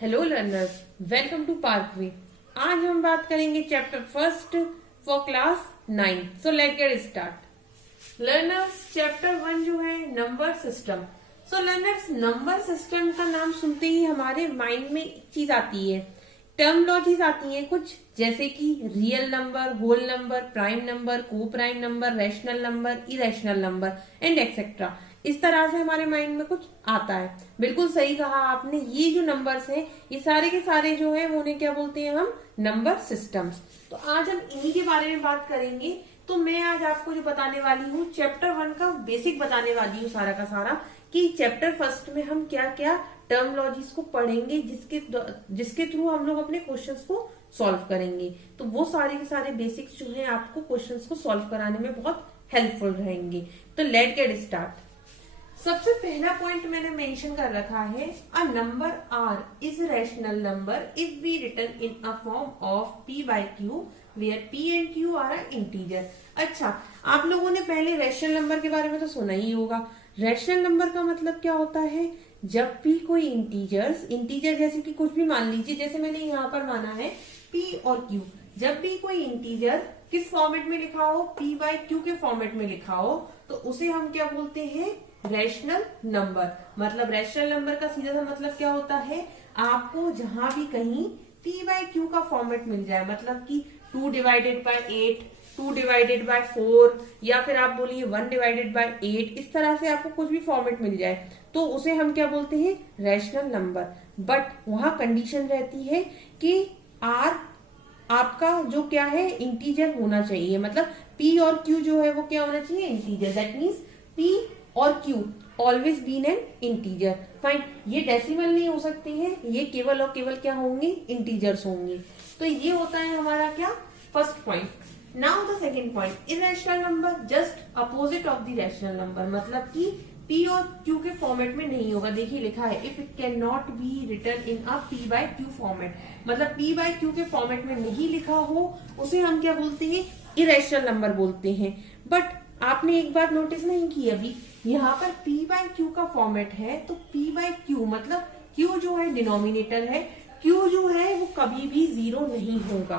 Hello learners, welcome to Parkway. आज हम बात करेंगे chapter first for class 9। So let get start. Learners, chapter 1 जो है number system. So learners, number system का नाम सुनते ही हमारे माइंड में एक चीज आती है, टर्मोलॉजीज आती हैं कुछ, जैसे कि real number, whole number, prime number, co prime number, rational number, irrational number and etcetera. इस तरह से हमारे माइंड में कुछ आता है। बिल्कुल सही कहा आपने। ये जो नंबर्स हैं, ये सारे के सारे जो है उन्हें क्या बोलते हैं हम? Number systems. तो आज हम इन्हीं के बारे में बात करेंगे। तो मैं आज आपको जो बताने वाली हूँ, चैप्टर 1 का बेसिक बताने वाली हूँ सारा का सारा, कि चैप्टर फर्स्ट में हम क्या क्या टर्मोलॉजीज को पढ़ेंगे जिसके थ्रू हम लोग अपने क्वेश्चंस को सॉल्व करेंगे। तो वो सारे के सारे बेसिक्स जो है आपको क्वेश्चंस को सॉल्व कराने में बहुत हेल्पफुल रहेंगे। तो लेट गेट स्टार्ट। सबसे पहला पॉइंट मैंने मेंशन कर रखा है, a number r is rational number if be written in a form of p by q where p and q are a integer. अच्छा, आप लोगों ने पहले रैशनल नंबर के बारे में तो सुना ही होगा। रैशनल नंबर का मतलब क्या होता है? जब भी कोई इंटीजर जैसे कि कुछ भी मान लीजिए, जैसे मैंने यहाँ पर माना है p और q, जब भी कोई इंटीजर किस फॉर्मेट में लिखा हो, p by q के फॉर्मेट में लिखा हो, तो उसे हम क्या बोलते हैं? Rational number. मतलब रैशनल नंबर का सीधा सा मतलब क्या होता है? आपको जहां भी कहीं p by q का फॉर्मेट मिल जाए, मतलब कि 2 डिवाइडेड बाय 8, 2 डिवाइडेड बाय 4, या फिर आप बोलिए 1 डिवाइडेड बाय 8, इस तरह से आपको कुछ भी फॉर्मेट मिल जाए तो उसे हम क्या बोलते हैं? Rational number. बट वहां कंडीशन रहती है कि r आपका जो क्या है, इंटीजर होना चाहिए। मतलब p और q जो है वो क्या होना चाहिए? इंटीजर। दैट मीन्स p और q always been an integer. Fine, ये डेसिमल नहीं हो सकते हैं, ये केवल और केवल क्या होंगे? इंटीजर्स होंगे। तो ये होता है हमारा क्या? First point. Now the second point, irrational number just opposite of the rational number. मतलब कि p और q के फॉर्मेट में नहीं होगा। देखिए लिखा है, if it can not be written in a p by q format. मतलब p by q के फॉर्मेट में नहीं लिखा हो, उसे हम क्या बोलते हैं? इरेशनल नंबर बोलते हैं। बट आपने एक बात नोटिस नहीं की अभी, यहाँ पर p by q का फॉर्मेट है, तो p by q मतलब q जो है डिनोमिनेटर है, q जो है वो कभी भी जीरो नहीं होगा।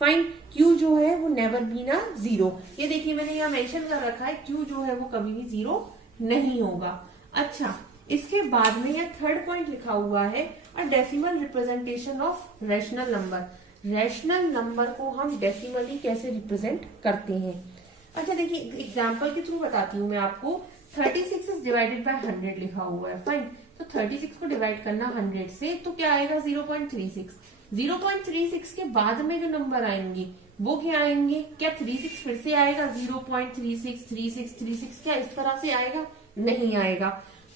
फाइन, q जो है वो नेवर बी ना जीरो। ये देखिए मैंने यहाँ मेंशन कर रखा है, q जो है वो कभी भी जीरो नहीं होगा। अच्छा, इसके बाद में यह थर्ड पॉइंट लिखा हुआ है, a decimal representation of rational number. Rational number को हम डेसिमली कैसे रिप्रेजेंट करते हैं? अच्छा देखिए, एग्जाम्पल के थ्रू बताती हूँ मैं आपको। 36 इज डिवाइडेड बाय 100 लिखा हुआ है। फाइन, तो 36 को डिवाइड करना 100 से, तो क्या आएगा? 0.36। 0.36 के बाद में जो नंबर आएंगे वो क्या आएंगे? क्या 36 फिर से आएगा? 0.36 36 36 क्या इस तरह से आएगा? नहीं आएगा।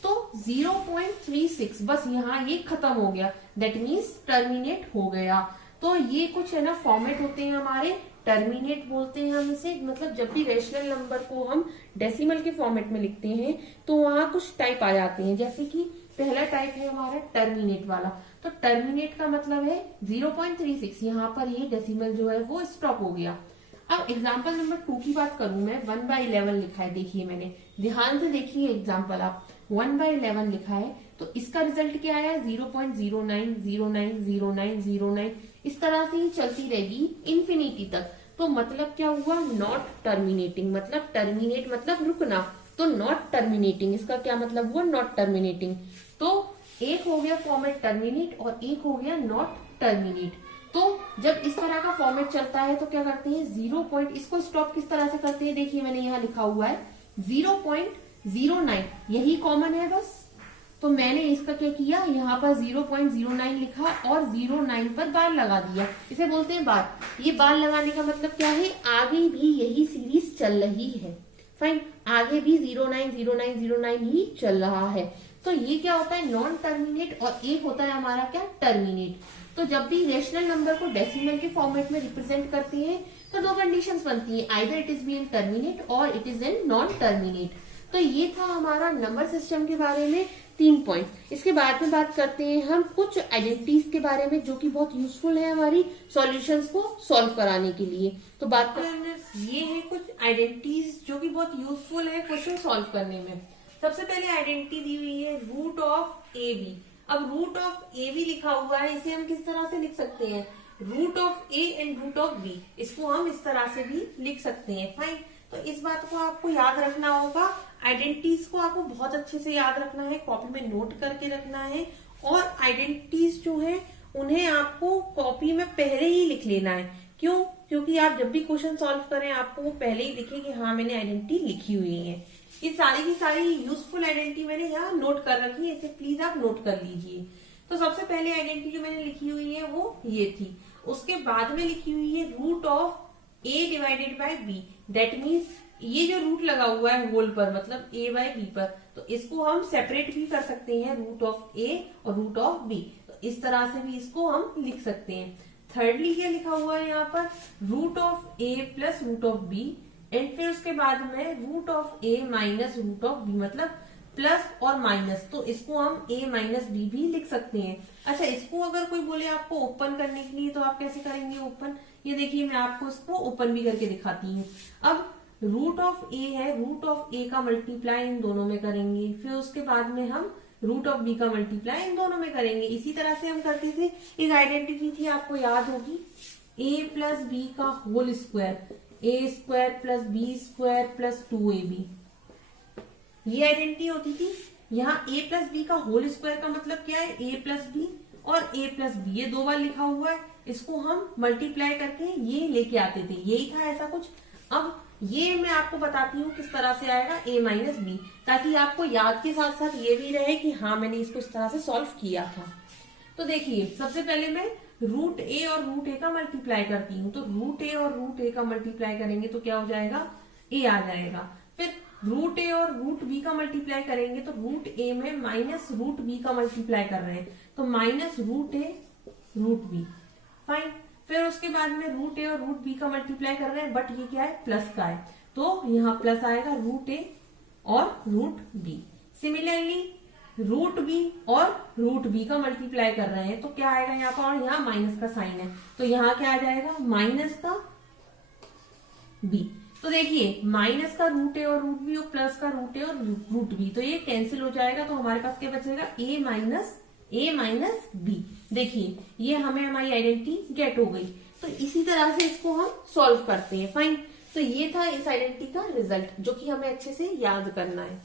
तो 0.36 बस यहाँ ये खत्म हो गया, दैट मीन्स टर्मिनेट हो गया। तो ये कुछ है ना फॉर्मेट होते हैं हमारे, टर्मिनेट बोलते हैं हम इसे। मतलब जब भी रैशनल नंबर को हम डेसिमल के फॉर्मेट में लिखते हैं तो वहां कुछ टाइप आ जाते हैं। जैसे कि पहला टाइप है हमारा टर्मिनेट वाला। तो टर्मिनेट का मतलब है 0.36, यहाँ पर ये डेसिमल जो है वो स्टॉप हो गया। अब एग्जाम्पल नंबर 2 की बात करूं मैं, 1/11 लिखा है। देखिए मैंने ध्यान से देखिए एग्जाम्पल, आप 1/11 लिखा है, तो इसका रिजल्ट क्या आया? 0.09090909। इस तरह से ही चलती रहेगी इंफिनिटी तक। तो मतलब क्या हुआ? Not terminating. मतलब टर्मिनेट मतलब रुकना, तो नॉट टर्मिनेटिंग, इसका क्या मतलब हुआ? Not terminating. तो एक हो गया फॉर्मेट टर्मिनेट और एक हो गया नॉट टर्मिनेट। तो जब इस तरह का फॉर्मेट चलता है तो क्या करते हैं? 0 पॉइंट, इसको स्टॉप किस तरह से करते हैं? देखिए मैंने यहाँ लिखा हुआ है 0.09, यही कॉमन है बस। तो मैंने इसका क्या किया? यहाँ पर 0.09 लिखा और 09 पर बार लगा दिया। इसे बोलते हैं बार। ये बार लगाने का मतलब क्या है? आगे भी यही सीरीज चल रही है। फाइन, आगे भी 090909 ही चल रहा है। तो ये क्या होता है? नॉन टर्मिनेट, और एक होता है हमारा क्या? टर्मिनेट। तो जब भी रेशनल नंबर को डेसिमल के फॉर्मेट में रिप्रेजेंट करते हैं तो दो कंडीशंस बनती हैं, either it is be in terminate और it is in non terminate. तो ये था हमारा नंबर सिस्टम के बारे में 3 पॉइंट। इसके बाद में बात करते हैं हम कुछ आइडेंटिटीज के बारे में, जो कि बहुत यूजफुल है हमारी सॉल्यूशंस को सॉल्व कराने के लिए। तो बात करते ये है कुछ आइडेंटिटीज जो कि बहुत यूजफुल है क्वेश्चन सॉल्व करने में। सबसे पहले आइडेंटिटी दी हुई है रूट ऑफ ए बी। अब रूट ऑफ ए भी लिखा हुआ है, इसे हम किस तरह से लिख सकते हैं, root of a and root of b, इसको हम इस तरह से भी लिख सकते हैं। फाइन, तो इस बात को आपको याद रखना होगा। आइडेंटिटीज को आपको बहुत अच्छे से याद रखना है, कॉपी में नोट करके रखना है, और आइडेंटिटीज जो है उन्हें आपको कॉपी में पहले ही लिख लेना है। क्यों? क्योंकि आप जब भी क्वेश्चन सॉल्व करें आपको वो पहले ही दिखे कि हाँ मैंने आइडेंटिटी लिखी हुई है। ये सारी की सारी यूजफुल आइडेंटिटी मैंने यहाँ नोट कर रखी है, इसे प्लीज आप नोट कर लीजिए। तो सबसे पहले आइडेंटिटी जो मैंने लिखी हुई है वो ये थी। उसके बाद में लिखी हुई है root of a divided by b, that means ये जो रूट लगा हुआ है होल पर, मतलब ए बाय बी पर, तो इसको हम सेपरेट भी कर सकते हैं, रूट ऑफ ए और रूट ऑफ बी। तो इस तरह से भी इसको हम लिख सकते हैं। थर्डली क्या लिखा हुआ है यहाँ पर, root of a plus root of b, and फिर उसके बाद में root of a minus root of b, मतलब प्लस और माइनस, तो इसको हम a माइनस बी भी लिख सकते हैं। अच्छा, इसको अगर कोई बोले आपको ओपन करने के लिए, तो आप कैसे करेंगे ओपन, ये देखिए मैं आपको इसको ओपन भी करके दिखाती हूँ। अब रूट ऑफ ए है, रूट ऑफ ए का मल्टीप्लाई इन दोनों में करेंगे, फिर उसके बाद में हम रूट ऑफ बी का मल्टीप्लाई इन दोनों में करेंगे। इसी तरह से हम करते थे। एक आइडेंटिटी थी, आपको याद होगी, a प्लस बी का whole square, A square plus B square plus 2ab, ये आइडेंटिटी होती थी। यहाँ a प्लस बी का होल स्क्वायर का मतलब क्या है, a प्लस बी और a प्लस बी, ये 2 बार लिखा हुआ है, इसको हम मल्टीप्लाई करके ये लेके आते थे, यही था ऐसा कुछ। अब ये मैं आपको बताती हूँ किस तरह से आएगा a माइनस बी, ताकि आपको याद के साथ साथ ये भी रहे कि हाँ मैंने इसको इस तरह से सॉल्व किया था। तो देखिए, सबसे पहले मैं रूट ए और रूट ए का मल्टीप्लाई करती हूँ, तो रूट ए और रूट ए का मल्टीप्लाई करेंगे तो क्या हो जाएगा, a आ जाएगा। फिर रूट ए और रूट बी का मल्टीप्लाई करेंगे तो रूट ए में माइनस रूट बी का मल्टीप्लाई कर रहे हैं, तो माइनस रूट ए रूट बी। फाइन, फिर उसके बाद में रूट ए और रूट बी का मल्टीप्लाई कर रहे हैं, बट ये क्या है, प्लस का है, तो यहाँ प्लस आएगा रूट ए और root b. Similarly root b और रूट बी का मल्टीप्लाई कर रहे हैं, तो क्या आएगा यहाँ पर, और यहाँ माइनस का साइन है, तो यहाँ क्या आ जाएगा, माइनस का बी। तो देखिए, माइनस का रूट ए और रूट बी और प्लस का रूट ए और रूट बी, तो ये कैंसिल हो जाएगा, तो हमारे पास क्या बचेगा, ए माइनस बी। देखिए, ये हमारी आइडेंटिटी गेट हो गई। तो इसी तरह से इसको हम सॉल्व करते हैं। फाइन, तो ये था इस आइडेंटिटी का रिजल्ट, जो कि हमें अच्छे से याद करना है।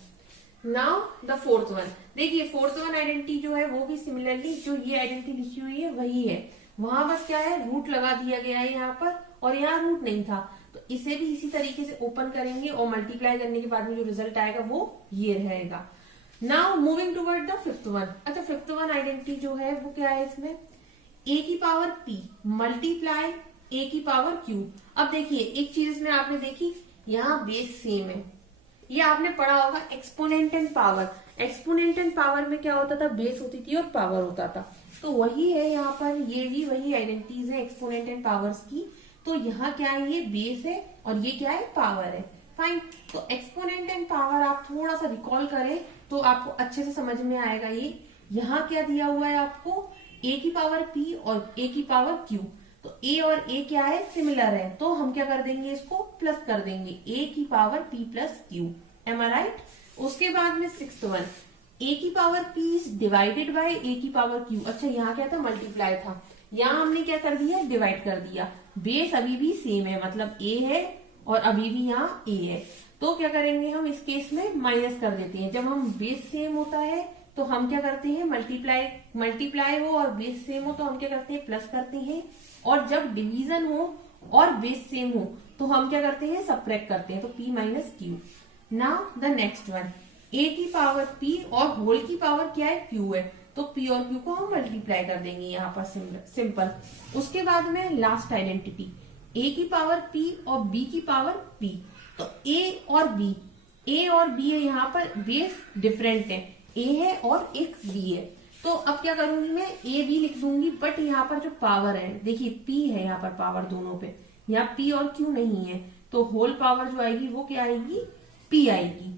नाउ द फोर्थ वन, देखिए फोर्थ वन आइडेंटिटी जो है वो भी सिमिलरली जो ये आइडेंटिटी लिखी हुई है वही है, वहां बस क्या है, रूट लगा दिया गया है यहाँ पर, और यहाँ रूट नहीं था, तो इसे भी इसी तरीके से ओपन करेंगे और मल्टीप्लाई करने के बाद में जो रिजल्ट आएगा वो ये रहेगा। Now moving toward the fifth one. अच्छा, फिफ्थ वन आइडेंटिटी जो है वो क्या है, इसमें a की पावर p मल्टीप्लाई a की पावर q। अब देखिए, एक चीज इसमें आपने देखी, यहाँ बेस सेम है, ये आपने पढ़ा होगा exponent and power. Exponent and power में क्या होता था, बेस होती थी और पावर होता था, तो वही है यहाँ पर, ये भी वही आइडेंटिटीज है एक्सपोनेंट एंड पावर्स की। तो यहाँ क्या है, ये बेस है और ये क्या है, पावर है। फाइन, तो एक्सपोनेंट एंड पावर आप थोड़ा सा रिकॉल करें तो आपको अच्छे से समझ में आएगा। ये यहाँ क्या दिया हुआ है आपको, a की पावर p और a की पावर q, तो a और a क्या है, सिमिलर है, तो हम क्या कर देंगे, इसको प्लस कर देंगे, a की power p plus q। Am I right? उसके बाद में सिक्स्थ वन, a की power p is divided by a की पावर q। अच्छा, यहाँ क्या था, मल्टीप्लाई था, यहाँ हमने क्या कर दिया, डिवाइड कर दिया। बेस अभी भी सेम है, मतलब a है और अभी भी यहाँ a है, तो क्या करेंगे हम इस केस में माइनस कर देते हैं। जब हम बेस सेम होता है तो हम क्या करते हैं, मल्टीप्लाई हो और बेस सेम हो तो हम क्या करते हैं, प्लस करते हैं, और जब डिवीजन हो और बेस सेम हो तो हम क्या करते हैं, सबट्रैक्ट करते हैं, तो p minus Q. Now the next one, a की पावर p और होल की पावर क्या है, q है, तो p और q को हम मल्टीप्लाई कर देंगे यहाँ पर, सिंपल। उसके बाद में लास्ट आइडेंटिटी, a की पावर p और b की पावर p, तो a और b है, यहाँ पर बेस डिफरेंट है, a है और एक b है, तो अब क्या करूंगी मैं, a b लिख दूंगी, बट यहाँ पर जो पावर है, देखिए p है यहाँ पर पावर दोनों पे, यहाँ p और q नहीं है, तो होल पावर जो आएगी वो क्या आएगी, p आएगी।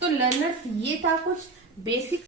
तो लर्नर्स, ये था कुछ बेसिक